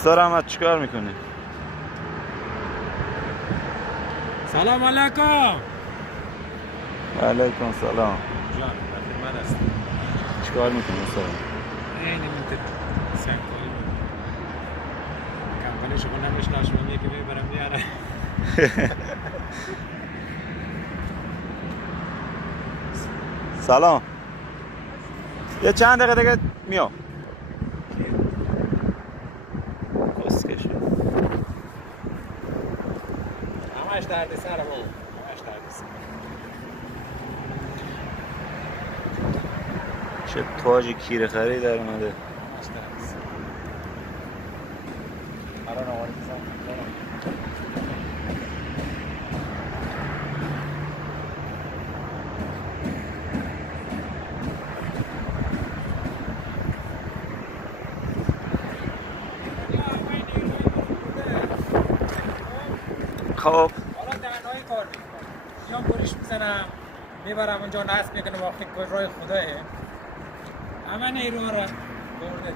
استاد احمد چیکار میکنی؟ سلام علیکم. علیکم سلام. جان در خدمت هستم. چیکار میکنی استاد؟ این منطقه سنگکاری کمپانی شما نمیشناسم یکی میبرم میاره. سلام. یه چند دقیقه دیگه میام. کسکش. همش درد سرم همش درد سر. چه تاج کیره خری در اومده. همش درد سر. الان آواری بزن. خب حالا دهنهای کار میکنم میام گوریش میزنم میبرم اونجا نصب میکنم وقتی رای خداه همه نیرو را برده